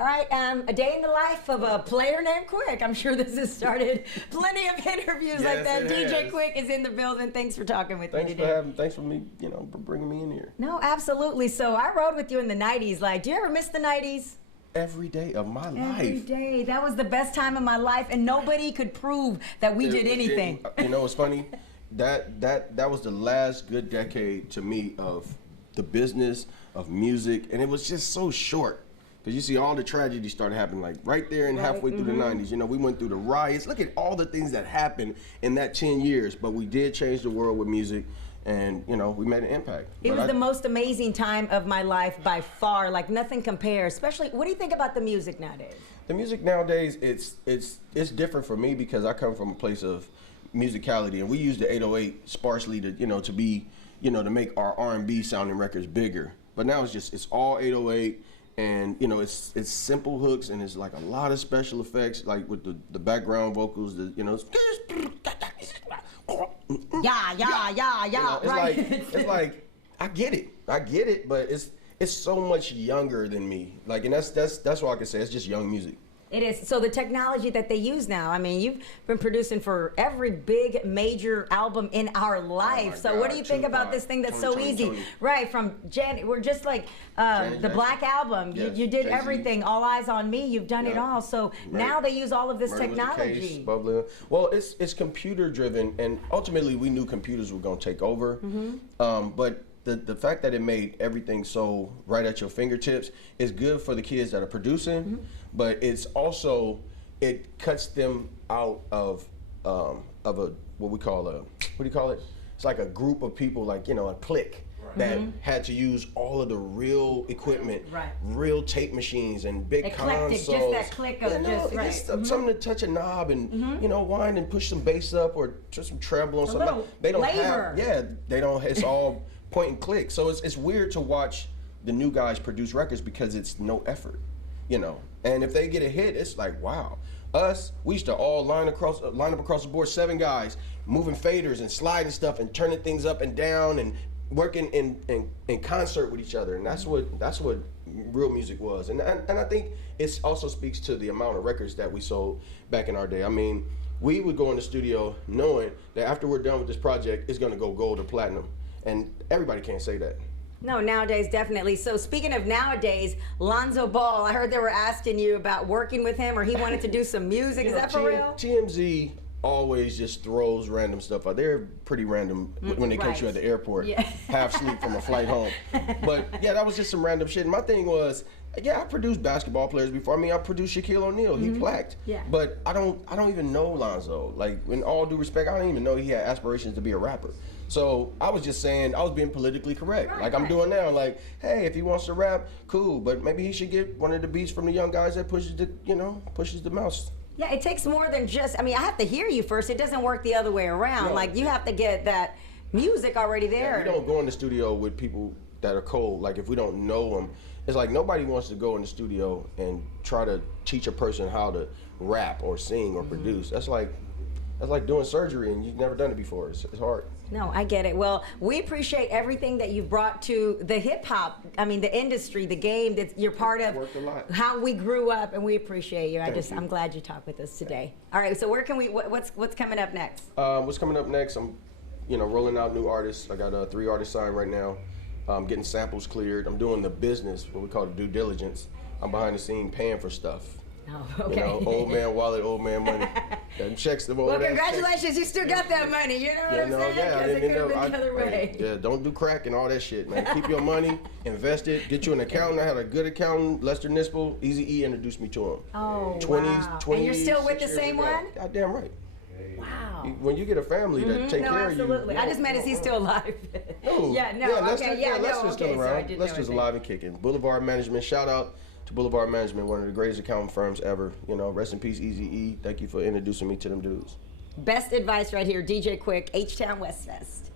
All right, a day in the life of a player named Quik. I'm sure this has started plenty of interviews like that. DJ Quik is in the building. Thanks for talking with me today. Thanks for me, for bringing me in here. No, absolutely. So I rode with you in the 90s. Like, do you ever miss the 90s? Every day of my life. Every day. That was the best time of my life, and nobody could prove that we did anything. You know what's funny? That was the last good decade to me of the business, of music, and it was just so short. Because you see all the tragedy started happening like right there and halfway through the 90s. We went through the riots. Look at all the things that happened in that 10 years. But we did change the world with music, and we made an impact. It was the most amazing time of my life by far. Like nothing compares. Especially, what do you think about the music nowadays? The music nowadays, it's different for me because I come from a place of musicality, and we use the 808 sparsely to to be to make our R&B sounding records bigger. But now it's all 808. And it's simple hooks, and it's like a lot of special effects, like with the background vocals. It's like I get it, but it's so much younger than me. Like, and that's all I can say. It's just young music. It is. So the technology that they use now, I mean, you've been producing for every big major album in our life. So what do you think about this thing that's so easy? Right, from we're just like the Black Album. Yes. You did everything. All Eyes on Me. You've done it all. So now they use all of this technology. Well, it's computer driven, and ultimately we knew computers were going to take over. But the fact that it made everything so right at your fingertips is good for the kids that are producing, but it's also, it cuts them out of a what do you call it? It's like a group of people, like a clique that had to use all of the real equipment, real tape machines and big consoles. Just that click of just something to touch a knob and wind and push some bass up or just some treble or something. They don't have, they don't. It's all point and click. So it's weird to watch the new guys produce records because it's no effort, And if they get a hit, it's like, wow. We used to all line up across the board, 7 guys, moving faders and sliding stuff and turning things up and down and working in concert with each other. And that's what real music was. And I think it also speaks to the amount of records that we sold back in our day. I mean, we would go in the studio knowing that after we're done with this project, it's going to go gold or platinum. And everybody can't say that. No, nowadays, definitely. So speaking of nowadays, Lonzo Ball, I heard they were asking you about working with him, or he wanted to do some music. Is that for real? TMZ always just throws random stuff out. They're pretty random when they catch you at the airport, half asleep from a flight home. But yeah, that was just some random shit. And my thing was, I produced basketball players before. I mean, I produced Shaquille O'Neal. He plaqued. But I don't even know Lonzo. Like, in all due respect, I don't even know he had aspirations to be a rapper. So I was just saying, I was being politically correct. Like I'm doing now, like, hey, if he wants to rap, cool, but maybe he should get one of the beats from the young guys that pushes the mouse. Yeah, it takes more than just, I mean, I have to hear you first. It doesn't work the other way around. No. Like, you have to get that music already there. Yeah, we don't go in the studio with people that are cold. Like, if we don't know them, it's like nobody wants to go in the studio and try to teach a person how to rap or sing or produce. That's like doing surgery and you've never done it before. It's hard. No, I get it. Well, we appreciate everything that you've brought to the hip-hop, I mean, the industry, the game, that you're part of how we grew up, and we appreciate you. I'm glad you talked with us today. All right, so where can what's coming up next? What's coming up next, I'm, rolling out new artists. I got 3 artists signed right now. I'm getting samples cleared. I'm doing the business, what we call the due diligence. I'm behind the scene paying for stuff. Oh, okay. Old man wallet, old man money. Them checks, them well, congratulations, you still got that money. You know what I'm saying? Because it could have been the other way. Yeah, don't do crack and all that shit, man. Keep your money, invest it, get you an accountant. I had a good accountant, Lester Nispel. Easy E introduced me to him. Oh, 20s, and you're still with the same one? Goddamn right. Wow. When you get a family that take care of you. Absolutely. I just meant, is he still alive? No. Lester's still around. Lester's so alive and kicking. Boulevard Management, shout out to Boulevard Management, one of the greatest accounting firms ever. Rest in peace, Easy E. Thank you for introducing me to them dudes. Best advice right here, DJ Quik, H-Town West Fest.